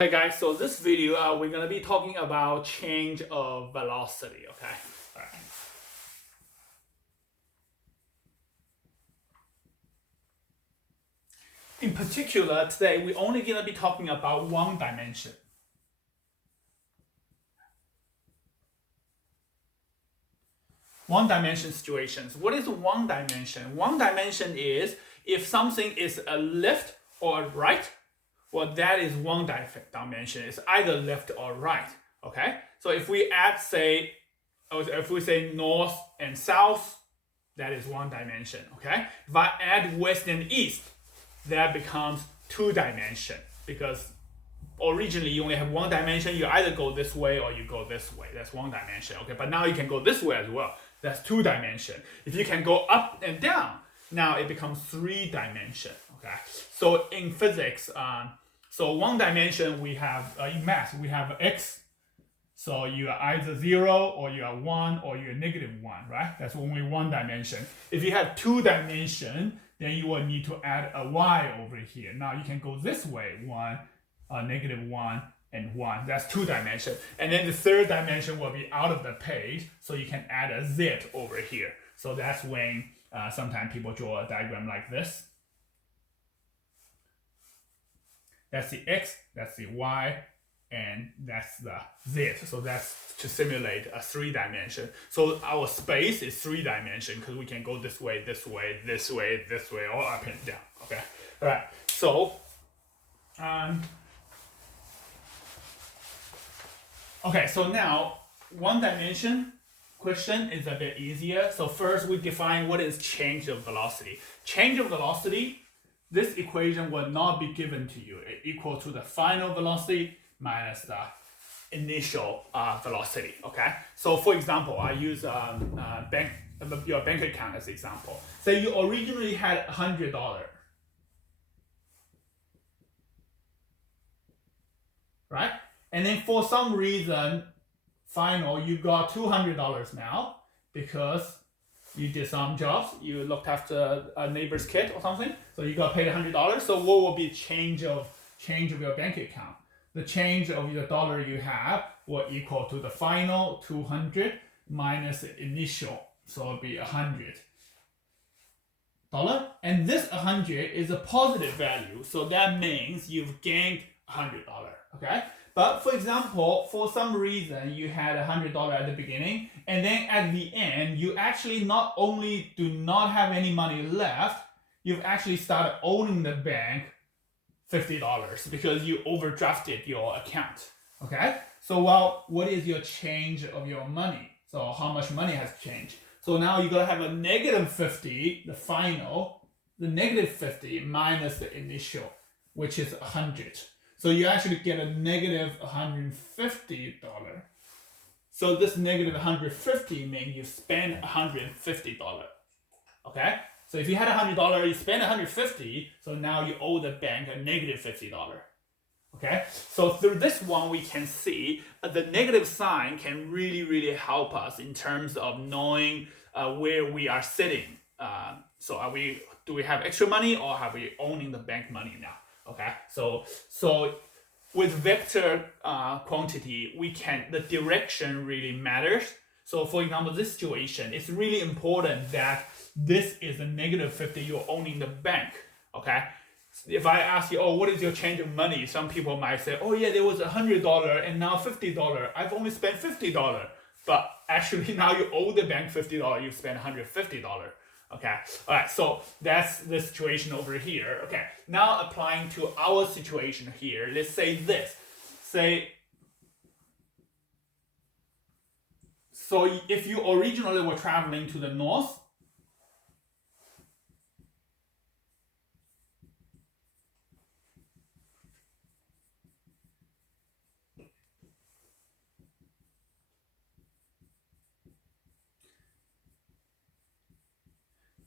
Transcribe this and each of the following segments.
Hey guys, so this video we're gonna be talking about change of velocity. Okay, all right. In particular, today we're only gonna be talking about one dimension. One dimension situations. What is one dimension? One dimension is if something is a left or a right. Well, that is one dimension. It's either left or right. Okay. So if we add, say, if we say north and south, that is one dimension. Okay. If I add west and east, that becomes two dimension because originally you only have one dimension. You either go this way or you go this way. That's one dimension. Okay. But now you can go this way as well. That's two dimension. If you can go up and down, now it becomes three dimension. Okay. So in physics, so one dimension we have in math we have x. So you are either 0 or you are 1 or you are -1, right? That's only one dimension. If you have two dimension, then you will need to add a y over here. Now you can go this way, 1, -1, and 1. That's two dimension. And then the third dimension will be out of the page, so you can add a z over here. So that's when sometimes people draw a diagram like this. That's the x, that's the y, and that's the z. So that's to simulate a three dimension. So our space is three dimension because we can go this way, this way, this way, this way, or up and down. Okay. All right. So, okay. So now one dimension question is a bit easier. So first we define what is change of velocity. Change of velocity. This equation will not be given to you. It equal to the final velocity minus the initial velocity. Okay. So for example, I use your bank account as example. Say you originally had $100, right? And then for some reason, final you got $200 now because you did some jobs, you looked after a neighbor's kid or something, so you got paid $100. So what will be change of your bank account? The change of your dollar you have will equal to the final 200 minus the initial, so it'll be $100. And this 100 is a positive value, so that means you've gained $100. Okay. But for example, for some reason you had $100 at the beginning, and then at the end you actually not only do not have any money left, you've actually started owing the bank $50 because you overdrafted your account. Okay? So well, what is your change of your money? So how much money has changed? So now you're gonna have a -50, the final, the -50 minus the initial, which is 100. So you actually get a -$150. So this -$150 means you spend $150. Okay? So if you had $100, you spend $150, so now you owe the bank a -$50. Okay? So through this one, we can see the negative sign can really help us in terms of knowing where we are sitting. So do we have extra money or are we owning the bank money now? Okay, so with vector quantity, the direction really matters. So for example, this situation, it's really important that this is a -50, you're owning the bank. Okay, if I ask you, oh, what is your change of money? Some people might say, oh yeah, there was $100 and now $50. I've only spent $50, but actually now you owe the bank $50. You spent $150. Okay, all right, so that's the situation over here. Okay, now applying to our situation here, let's say this. So if you originally were traveling to the north,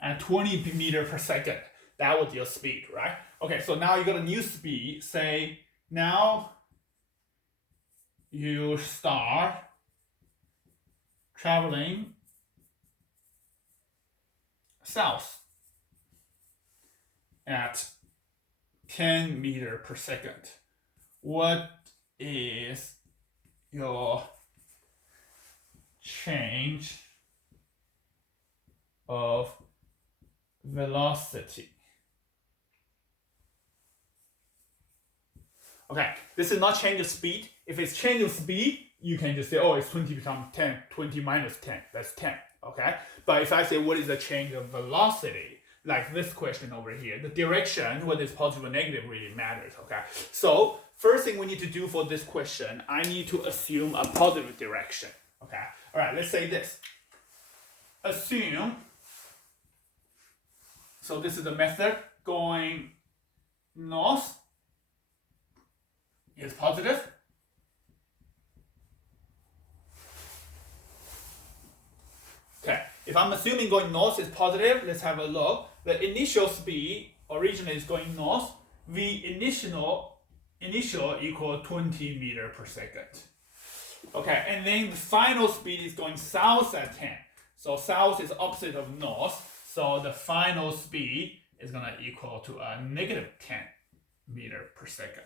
at 20 meters per second. That was your speed, right? Okay, so now you got a new speed. Say now you start traveling south at 10 meters per second. What is your change of velocity. Okay, this is not change of speed. If it's change of speed, you can just say, oh, it's 20 become 10, 20 minus 10, that's 10, okay? But if I say, what is the change of velocity, like this question over here, the direction, whether it's positive or negative, really matters, okay? So, first thing we need to do for this question, I need to assume a positive direction, okay? All right, let's say this. Assume, so this is the method, going north is positive. Okay, if I'm assuming going north is positive, let's have a look. The initial speed originally is going north. V initial equal 20 meter per second. Okay, and then the final speed is going south at 10. So south is opposite of north. So the final speed is going to equal to a negative 10 meter per second.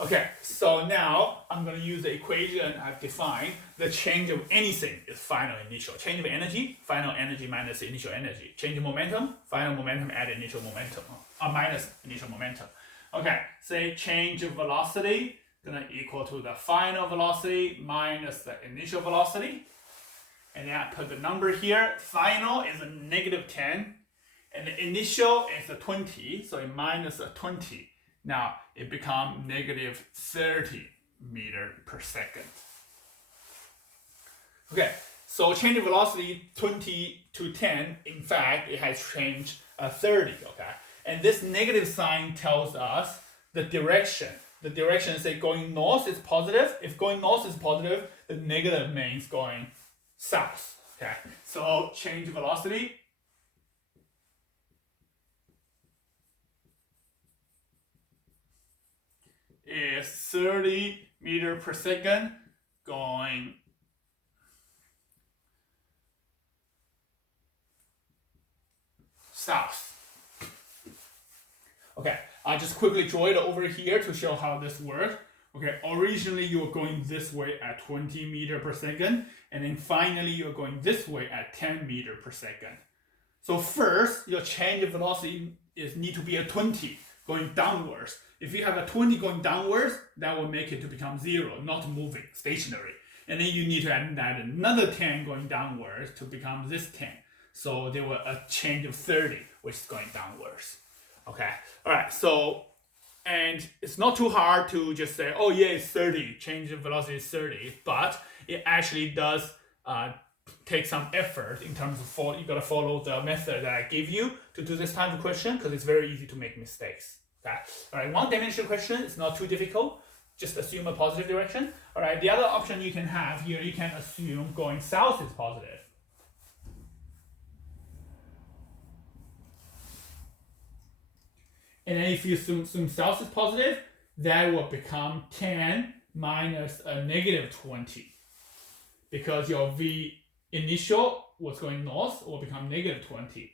Okay, so now I'm going to use the equation I've defined. The change of anything is final initial. Change of energy, final energy minus initial energy. Change of momentum, final momentum add initial momentum, minus initial momentum. Okay, say change of velocity going to equal to the final velocity minus the initial velocity. And then I put the number here. Final is a negative 10, and the initial is a 20, so it minus a 20. Now it becomes negative 30 meter per second. Okay, so change of velocity 20 to 10, in fact, it has changed 30, okay? And this negative sign tells us the direction. The direction, say going north is positive. If going north is positive, the negative means going south, okay? So change of velocity is 30 meter per second going south. Okay, I'll just quickly draw it over here to show how this works. Okay, originally you were going this way at 20 meter per second, and then finally you're going this way at 10 meter per second. So first, your change of velocity need to be a 20 going downwards. If you have a 20 going downwards, that will make it to become 0, not moving, stationary. And then you need to add another 10 going downwards to become this 10. So there will a change of 30, which is going downwards. Okay, all right, so, and it's not too hard to just say, oh yeah, it's 30, change of velocity is 30, but it actually does take some effort in terms of you gotta follow the method that I gave you to do this type of question, because it's very easy to make mistakes. Okay, all right, one-dimensional question is not too difficult. Just assume a positive direction. All right, the other option you can have here, you can assume going south is positive. And then if you assume south is positive, that will become 10 minus a negative 20. Because your V initial was going north will become negative 20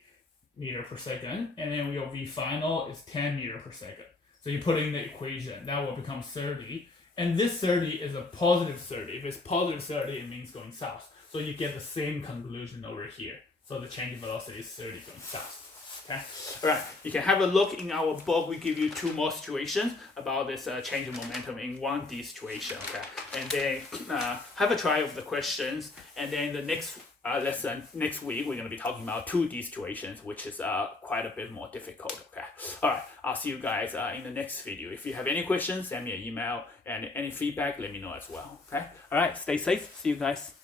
meter per second. And then your V final is 10 meter per second. So you put it in the equation, that will become 30. And this 30 is a positive 30. If it's positive 30, it means going south. So you get the same conclusion over here. So the change of velocity is 30 going south. Okay. All right. You can have a look in our book. We give you 2 more situations about this change of momentum in 1D situation. Okay. And then have a try of the questions. And then the next lesson, next week, we're going to be talking about 2D situations, which is quite a bit more difficult. Okay. All right. I'll see you guys in the next video. If you have any questions, send me an email, and any feedback, let me know as well. Okay. All right. Stay safe. See you guys.